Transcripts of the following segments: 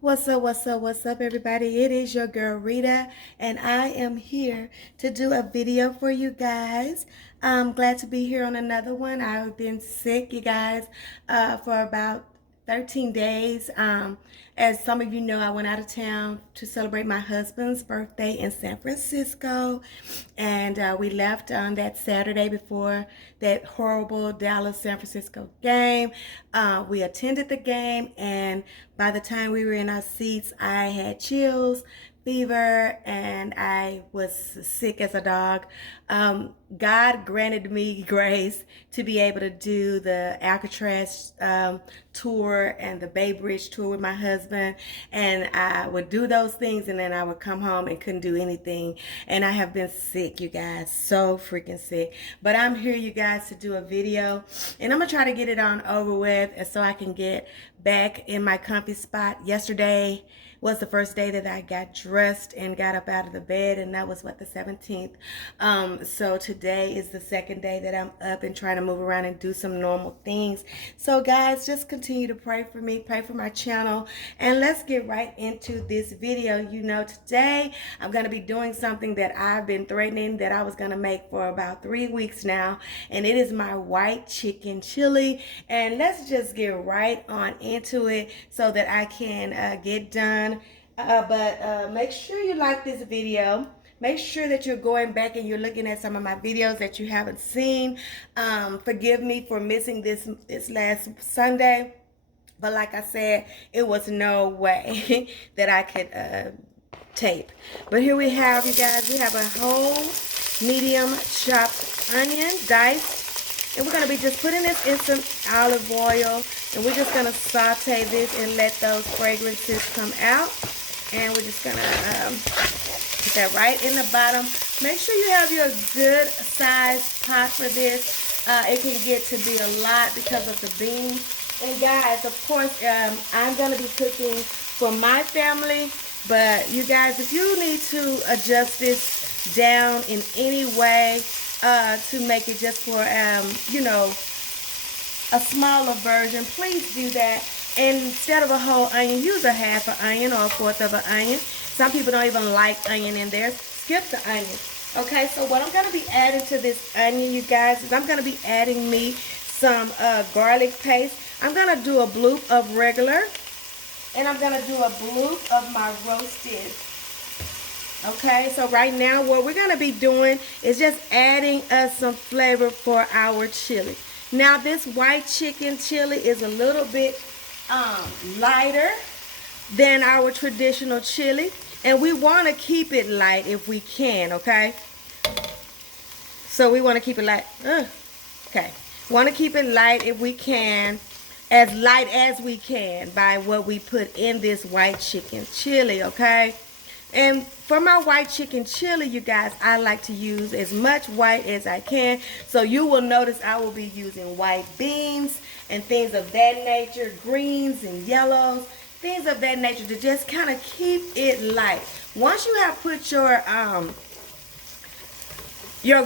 What's up, everybody? It is your girl, Rita, and I am here to do a video for you guys. I'm glad to be here on another one. I've been sick, you guys, for about 13 days. As some of you know, I went out of town to celebrate my husband's birthday in San Francisco, and we left on that Saturday before that horrible Dallas-San Francisco game. We attended the game, and by the time we were in our seats, I had chills, fever, and I was sick as a dog. God granted me grace to be able to do the Alcatraz tour and the Bay Bridge tour with my husband, and I would do those things, and then I would come home and couldn't do anything. And I have been sick, you guys, so freaking sick. But I'm here, you guys, to do a video, and I'm gonna try to get it on over with, and so I can get back in my comfy spot. Yesterday was the first day that I got dressed and got up out of the bed, and that was what, the 17th. So today is the second day that I'm up and trying to move around and do some normal things. So guys, just continue to pray for me, pray for my channel, and let's get right into this video. You know, today I'm going to be doing something that I've been threatening that I was going to make for about 3 weeks now, and it is my white chicken chili. And let's just get right on into it so that I can get done. But make sure you like this video. Make sure that you're going back and you're looking at some of my videos that you haven't seen. Forgive me for missing this last Sunday. But like I said, it was no way that I could tape. But here we have, you guys, we have a whole medium chopped onion, diced. And we're going to be just putting this in some olive oil. And we're just going to saute this and let those fragrances come out. And we're just going to put that right in the bottom. Make sure you have your good size pot for this. It can get to be a lot because of the beans. And guys, of course, I'm going to be cooking for my family. But you guys, if you need to adjust this down in any way to make it just for, you know, a smaller version, please do that. And instead of a whole onion, use a half an onion or a fourth of an onion. Some people don't even like onion in there. Skip the onion. Okay, so what I'm going to be adding to this onion, you guys, is I'm going to be adding me some garlic paste. I'm going to do a bloop of regular, and I'm going to do a bloop of my roasted. Okay, so right now what we're going to be doing is just adding us some flavor for our chili. Now this white chicken chili is a little bit lighter than our traditional chili, and we want to keep it light if we can. Okay, so we want to keep it light. Okay, want to keep it light if we can, as light as we can by what we put in this white chicken chili. Okay, and for my white chicken chili, you guys, I like to use as much white as I can. So you will notice I will be using white beans and things of that nature, greens and yellows, things of that nature, to just kind of keep it light. Once you have put your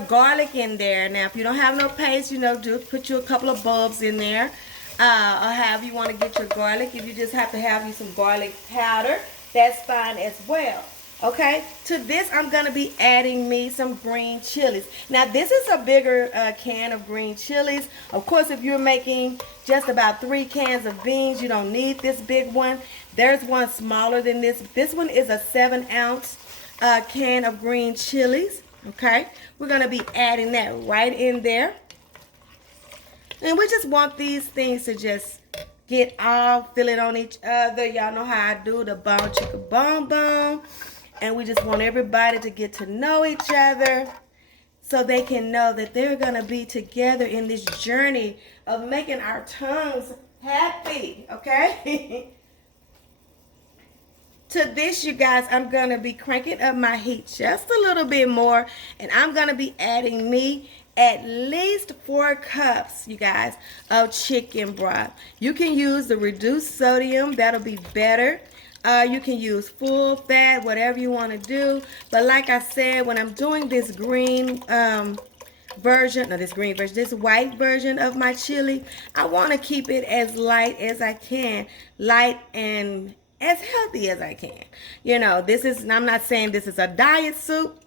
garlic in there, now if you don't have no paste, you know, just put you a couple of bulbs in there, or however you want to get your garlic. If you just have to have you some garlic powder, that's fine as well. Okay, to this I'm going to be adding me some green chilies. Now this is a bigger can of green chilies. Of course, if you're making just about 3 cans of beans, you don't need this big one. There's one smaller than this. This one is a 7-ounce can of green chilies. Okay, we're going to be adding that right in there. And we just want these things to just get all, fill it on each other. Y'all know how I do the bone chicka bone bone. And we just want everybody to get to know each other so they can know that they're going to be together in this journey of making our tongues happy, okay? To this, you guys, I'm going to be cranking up my heat just a little bit more. And I'm going to be adding me at least 4 cups, you guys, of chicken broth. You can use the reduced sodium. That'll be better. You can use full fat, whatever you want to do. But like I said, when I'm doing this green version, no, this white version of my chili, I want to keep it as light as I can. Light and as healthy as I can. You know, I'm not saying this is a diet soup.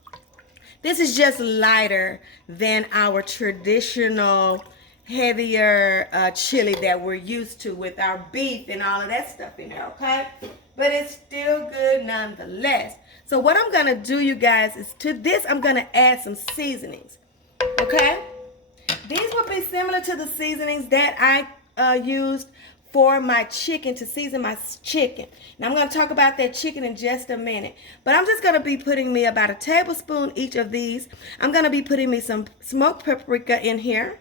This is just lighter than our traditional heavier chili that we're used to with our beef and all of that stuff in there, okay? But it's still good nonetheless. So what I'm gonna do, you guys, is to this I'm gonna add some seasonings, okay? These will be similar to the seasonings that I used for my chicken, to season my chicken. Now I'm going to talk about that chicken in just a minute. But I'm just going to be putting me about a tablespoon each of these. I'm going to be putting me some smoked paprika in here.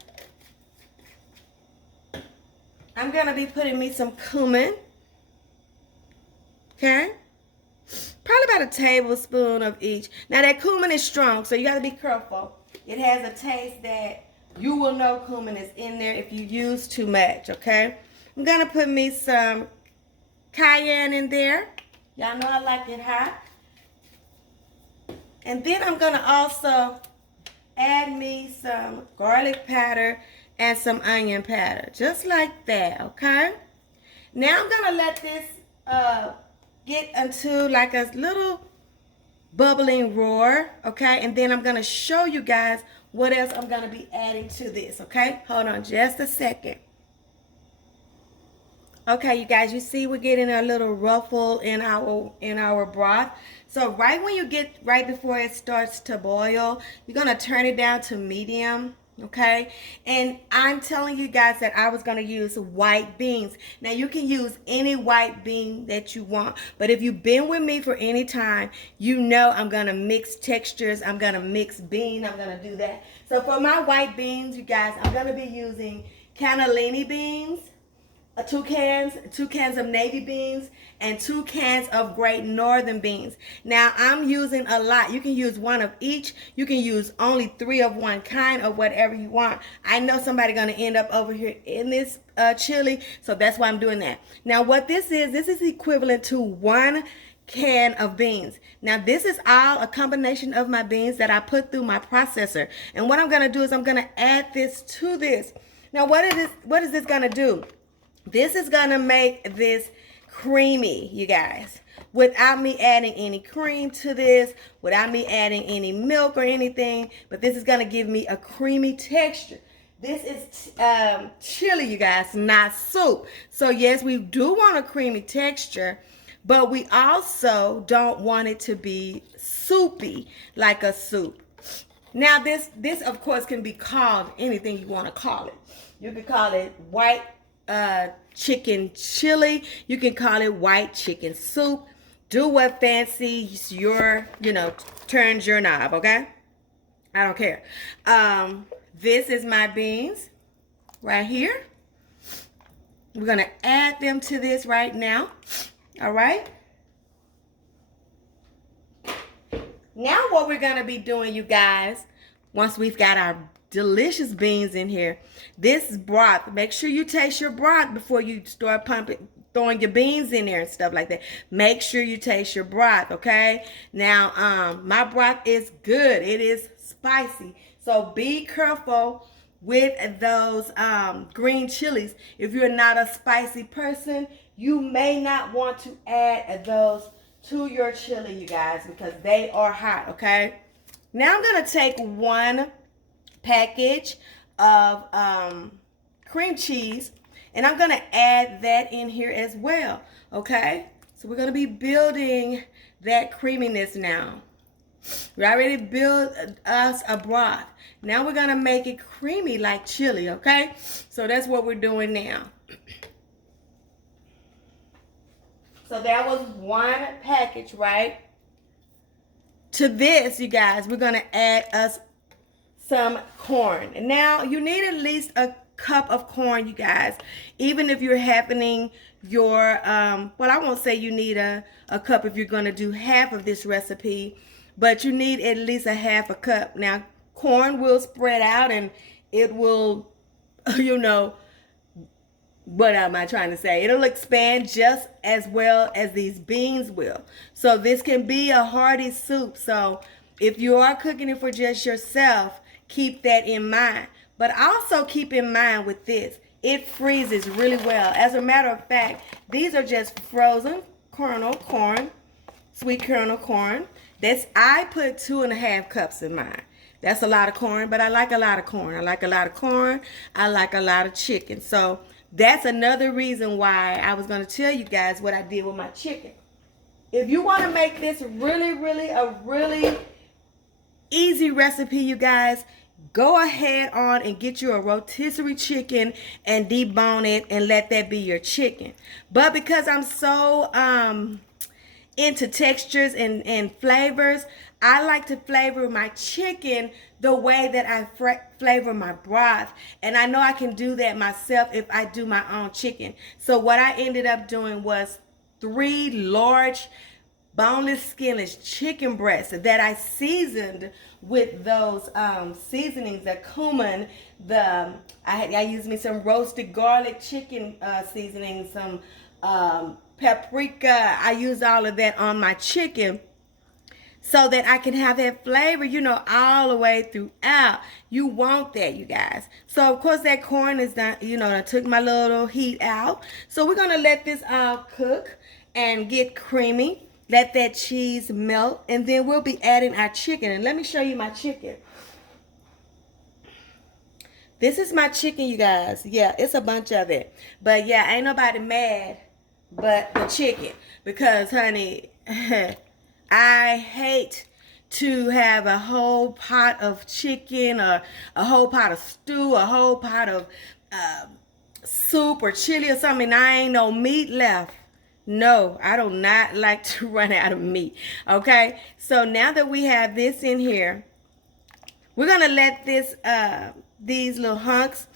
I'm going to be putting me some cumin. Okay? Probably about a tablespoon of each. Now that cumin is strong, so you got to be careful. It has a taste that you will know cumin is in there if you use too much, okay? I'm going to put me some cayenne in there. Y'all know I like it hot. And then I'm going to also add me some garlic powder and some onion powder. Just like that, okay? Now I'm going to let this get into like a little bubbling roar, okay? And then I'm going to show you guys what else I'm going to be adding to this, okay? Hold on just a second. Okay, you guys, you see we're getting a little ruffle in our broth. So right when you get, right before it starts to boil, you're going to turn it down to medium, okay? And I'm telling you guys that I was going to use white beans. Now, you can use any white bean that you want, but if you've been with me for any time, you know I'm going to mix textures. I'm going to mix bean. I'm going to do that. So for my white beans, you guys, I'm going to be using cannellini beans. Two cans of navy beans, and 2 cans of great northern beans. Now I'm using a lot. You can use one of each. You can use only 3 of one kind, or whatever you want. I know somebody gonna end up over here in this chili, so that's why I'm doing that. Now what this is equivalent to 1 can of beans. Now this is all a combination of my beans that I put through my processor. And what I'm gonna do is I'm gonna add this to this. Now what is this gonna do? This is going to make this creamy, you guys, without me adding any cream to this, without me adding any milk or anything, but this is going to give me a creamy texture. This is chili, you guys, not soup. So yes, we do want a creamy texture, but we also don't want it to be soupy like a soup. Now this of course can be called anything you want to call it. You could call it white chicken chili. You can call it white chicken soup. Do what fancies your, turns your knob, okay? I don't care. This is my beans right here. We're going to add them to this right now. All right? Now what we're going to be doing, you guys, once we've got our delicious beans in here, this broth, make sure you taste your broth before you start throwing your beans in there and stuff like that. Make sure you taste your broth, okay? Now, my broth is good. It is spicy. So be careful with those green chilies. If you're not a spicy person, you may not want to add those to your chili, you guys, because they are hot, okay? Now I'm going to take 1 package of cream cheese, and I'm going to add that in here as well, okay? So we're going to be building that creaminess now. We already built us a broth. Now we're going to make it creamy like chili, okay? So that's what we're doing now. So that was 1 package, right? To this, you guys, we're going to add us some corn. And now you need at least a cup of corn, you guys. Even if you're having your, well, I won't say you need a cup if you're going to do half of this recipe, but you need at least a half a cup. Now, corn will spread out and it will, what am I trying to say? It'll expand just as well as these beans will. So this can be a hearty soup. So if you are cooking it for just yourself, keep that in mind. But also keep in mind with this, it freezes really well. As a matter of fact, these are just frozen kernel corn, sweet kernel corn. I put 2.5 cups in mine. That's a lot of corn, but I like a lot of corn. I like a lot of corn. I like a lot of chicken. So that's another reason why I was going to tell you guys what I did with my chicken. If you want to make this really easy recipe, you guys, go ahead on and get you a rotisserie chicken and debone it and let that be your chicken. But because I'm so into textures and flavors, I like to flavor my chicken the way that I flavor my broth. And I know I can do that myself if I do my own chicken. So what I ended up doing was 3 large boneless, skinless chicken breasts that I seasoned with those seasonings, the cumin, I used me some roasted garlic chicken seasoning, some paprika. I used all of that on my chicken so that I can have that flavor, you know, all the way throughout. You want that, you guys. So, of course, that corn is done, you know, I took my little heat out. So, we're going to let this all cook and get creamy. Let that cheese melt. And then we'll be adding our chicken. And let me show you my chicken. This is my chicken, you guys. Yeah, it's a bunch of it. But, yeah, ain't nobody mad but the chicken. Because, honey, I hate to have a whole pot of chicken or a whole pot of stew, a whole pot of soup or chili or something. I ain't no meat left. No, I do not like to run out of meat. Okay, so now that we have this in here, we're gonna let this these little hunks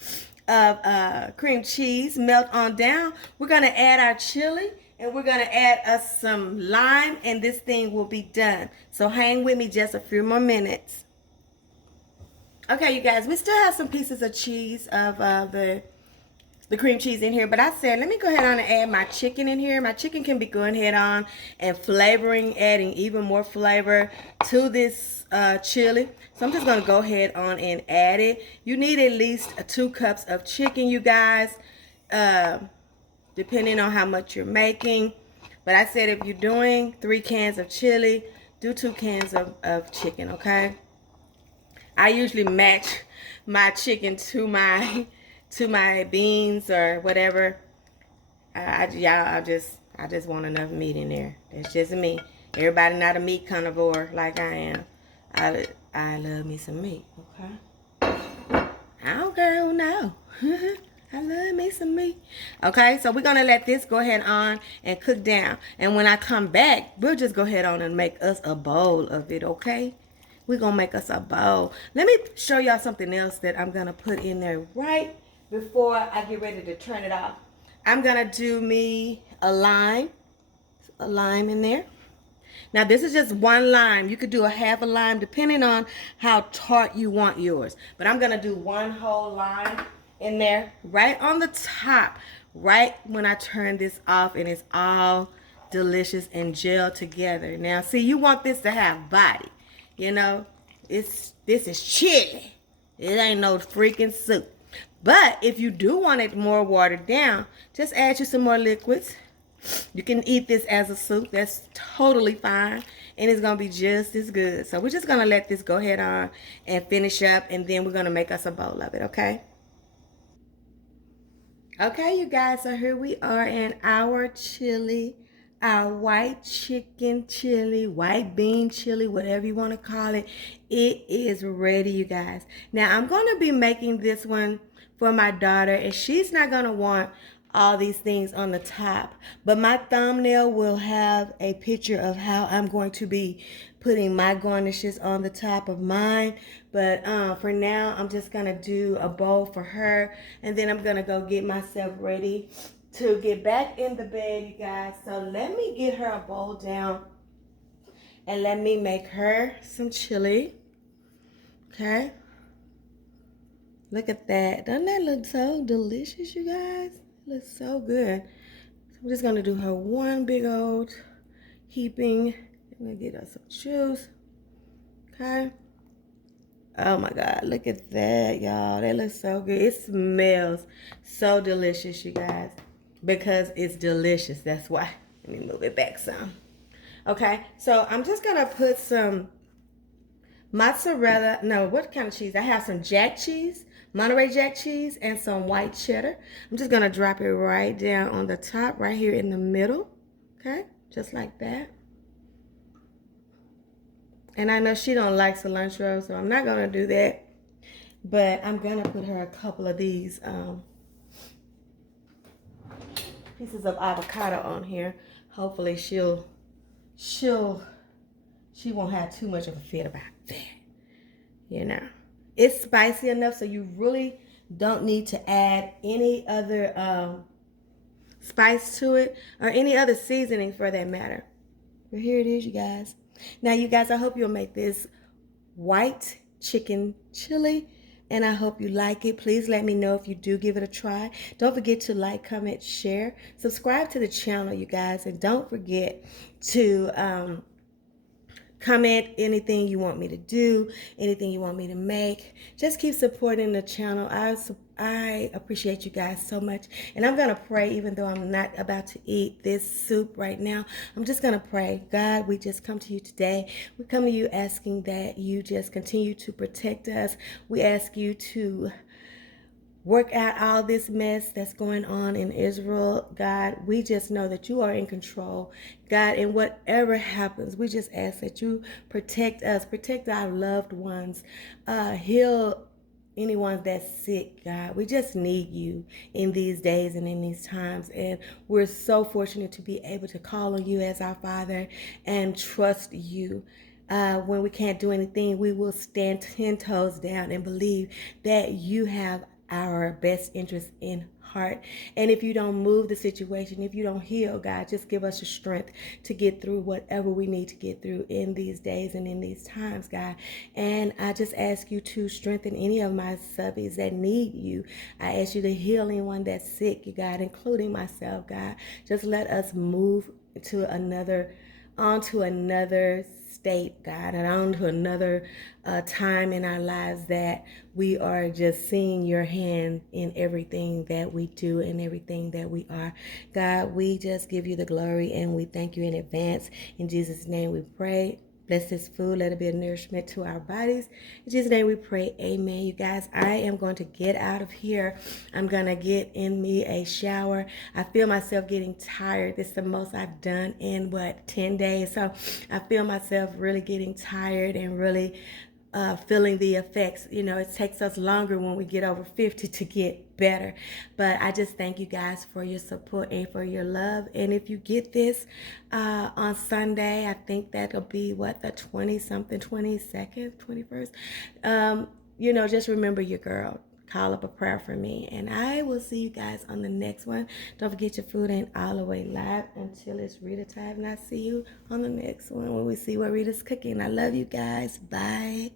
of cream cheese melt on down. We're gonna add our chili. And we're going to add us some lime, and this thing will be done. So hang with me just a few more minutes. Okay, you guys, we still have some pieces of cheese of the cream cheese in here. But I said, let me go ahead on and add my chicken in here. My chicken can be going ahead on and flavoring, adding even more flavor to this chili. So I'm just going to go ahead on and add it. You need at least 2 cups of chicken, you guys. Depending on how much you're making. But I said if you're doing 3 cans of chili, do 2 cans of chicken, okay? I usually match my chicken to my beans or whatever. I just want enough meat in there. That's just me. Everybody not a meat carnivore like I am. I love me some meat, okay? I don't care who know. I love me some meat. Okay, so we're going to let this go ahead on and cook down. And when I come back, we'll just go ahead on and make us a bowl of it, okay? We're going to make us a bowl. Let me show y'all something else that I'm going to put in there right before I get ready to turn it off. I'm going to do me a lime in there. Now, this is just 1 lime. You could do a half a lime depending on how tart you want yours. But I'm going to do 1 whole lime in there right on the top, right when I turn this off, and it's all delicious and gel together. Now see, you want this to have body, you know. This is chili. It ain't no freaking soup. But if you do want it more watered down, just add you some more liquids. You can eat this as a soup. That's totally fine, and it's gonna be just as good. So we're just gonna let this go ahead on and finish up, and then we're gonna make us a bowl of it, okay? Okay, you guys, so here we are in our chili, our white chicken chili, white bean chili, whatever you want to call it. It is ready, you guys. Now, I'm going to be making this one for my daughter, and she's not going to want all these things on the top. But my thumbnail will have a picture of how I'm going to be putting my garnishes on the top of mine. But for now, I'm just going to do a bowl for her. And then I'm going to go get myself ready to get back in the bed, you guys. So let me get her a bowl down. And let me make her some chili. Okay. Look at that. Doesn't that look so delicious, you guys? It looks so good. So I'm just going to do her one big old heaping. I'm going to get her some juice. Okay. Oh my God, look at that, y'all. That looks so good. It smells so delicious, you guys. Because it's delicious, that's why. Let me move it back some. Okay, so I'm just gonna put some mozzarella, no, what kind of cheese? I have some jack cheese, Monterey jack cheese, and some white cheddar. I'm just gonna drop it right down on the top, right here in the middle. Okay, just like that. And I know she don't like cilantro, so I'm not gonna do that. But I'm gonna put her a couple of these pieces of avocado on here. Hopefully she won't have too much of a fit about that. You know, it's spicy enough, so you really don't need to add any other spice to it or any other seasoning for that matter. But here it is, you guys. Now, you guys, I hope you'll make this white chicken chili, and I hope you like it. Please let me know if you do give it a try. Don't forget to like, comment, share, subscribe to the channel, you guys, and don't forget to comment anything you want me to do, anything you want me to make. Just keep supporting the channel. I appreciate you guys so much. And I'm going to pray, even though I'm not about to eat this soup right now. I'm just going to pray. God, we just come to you today. We come to you asking that you just continue to protect us. We ask you to work out all this mess that's going on in Israel. God, we just know that you are in control. God, and whatever happens, we just ask that you protect us, protect our loved ones, heal anyone that's sick, God. We just need you in these days and in these times. And we're so fortunate to be able to call on you as our Father and trust you. When we can't do anything, we will stand 10 toes down and believe that you have our best interest in heart. And if you don't move the situation, if you don't heal, God, just give us the strength to get through whatever we need to get through in these days and in these times, God. And I just ask you to strengthen any of my subbies that need you. I ask you to heal anyone that's sick, you God, including myself, God. Just let us move to onto another state, God, and on to another time in our lives that we are just seeing your hand in everything that we do and everything that we are. God, we just give you the glory and we thank you in advance. In Jesus' name we pray. Bless this food. Let it be a nourishment to our bodies. In Jesus' name we pray. Amen. You guys, I am going to get out of here. I'm going to get in me a shower. I feel myself getting tired. This is the most I've done in, 10 days. So I feel myself really getting tired and really feeling the effects. You know, it takes us longer when we get over 50 to get better. But I just thank you guys for your support and for your love. And if you get this on Sunday, I think that'll be the 22nd, 21st. You know, just remember your girl. Call up a prayer for me. And I will see you guys on the next one. Don't forget your food ain't all the way live until it's Rita time. And I'll see you on the next one when we see what Rita's cooking. I love you guys. Bye.